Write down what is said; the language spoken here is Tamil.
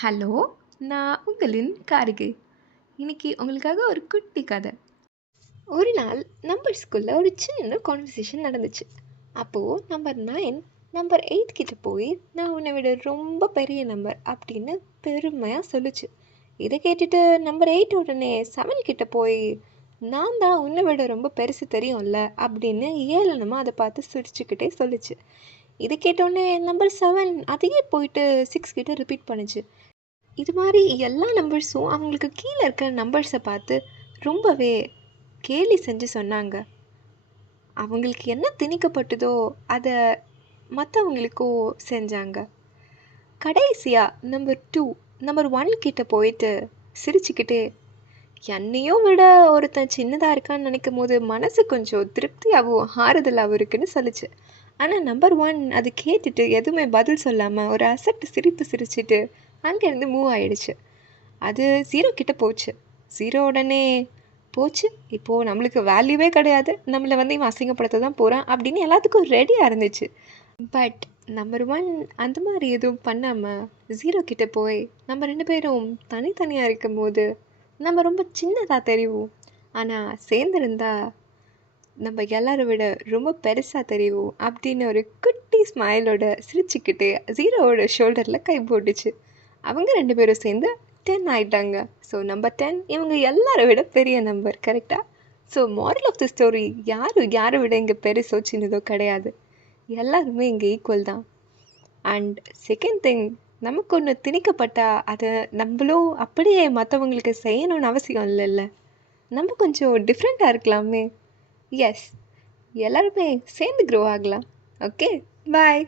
ஹலோ! நான் உங்களின் காரிகை. இன்னைக்கு உங்களுக்காக ஒரு குட்டி கதை. ஒரு நாள் நம்பர்ஸ்குள்ள ஒரு சின்ன கான்வர்சேஷன் நடந்துச்சு. அப்போது நம்பர் 9 நம்பர் 8 கிட்ட போய் நான் உன்னை விட ரொம்ப பெரிய நம்பர் அப்படின்னு பெருமையாக சொல்லுச்சு. இதை கேட்டுட்டு நம்பர் 8 உடனே 7 கிட்ட போய் நான் தான் உன்னை விட ரொம்ப பெருசு தெரியும்ல அப்படின்னு ஏளனமாக அதை பார்த்து சிரிச்சுக்கிட்டே சொல்லுச்சு. இதை கேட்டோடனே நம்பர் 7 அதையே போயிட்டு 6 கிட்ட ரிப்பீட் பண்ணுச்சு. இது மாதிரி எல்லா நம்பர்ஸும் அவங்களுக்கு கீழே இருக்கிற நம்பர்ஸை பார்த்து ரொம்பவே கேலி செஞ்சு சொன்னாங்க. அவங்களுக்கு என்ன திணிக்கப்பட்டதோ அதை மற்றவங்களுக்கும் செஞ்சாங்க. கடைசியாக நம்பர் 2 நம்பர் 1 கிட்ட போயிட்டு சிரிச்சுக்கிட்டே என்னையும் விட ஒருத்தன் சின்னதாக இருக்கான்னு நினைக்கும் போது மனசு கொஞ்சம் திருப்தியாகவும் ஆறுதலாகவும் இருக்குன்னு சொல்லிச்சு. ஆனால் நம்பர் 1 அது கேட்டுட்டு எதுவுமே பதில் சொல்லாமல் ஒரு அசட்டு சிரிப்பு சிரிச்சிட்டு அங்கேருந்து மூவ் ஆயிடுச்சு. அது 0 கிட்ட போச்சு. 0 உடனே போச்சு, இப்போது நம்மளுக்கு வேல்யூவே கிடையாது, நம்மளை இவன் அசிங்கப்படுத்த தான் போகிறான் அப்படின்னு எல்லாத்துக்கும் ரெடியாக இருந்துச்சு. பட் நம்பர் 1 அந்த மாதிரி எதுவும் பண்ணாமல் 0 கிட்ட போய் நம்ம 2 பேரும் தனித்தனியாக இருக்கும் போது நம்ம ரொம்ப சின்னதாக தெரியும், ஆனால் சேர்ந்துருந்தா நம்ம எல்லாரும் விட ரொம்ப பெருசாக தெரியும் அப்படின்னு ஒரு குட்டி ஸ்மைலோட சிரிச்சுக்கிட்டே 0வோட ஷோல்டரில் கை போட்டுச்சு. அவங்க 2 பேரும் சேர்ந்து 10 ஆயிட்டாங்க. ஸோ நம்பர் 10 இவங்க எல்லாரை விட பெரிய நம்பர். கரெக்டாக? So moral of the story, யாரை விட இங்கே பெருசோ சின்னதோ கிடையாது, எல்லாருமே இங்கே ஈக்குவல் தான். அண்ட் செகண்ட் திங், நமக்கு ஒன்று திணிக்கப்பட்டா அதை நம்மளும் அப்படியே மற்றவங்களுக்கு செய்யணும்னு அவசியம் இல்லைல்ல. நம்ம கொஞ்சம் டிஃப்ரெண்ட்டாக இருக்கலாமே. எஸ், எல்லாருமே சேர்ந்து க்ரோ ஆகலாம். ஓகே, பாய்.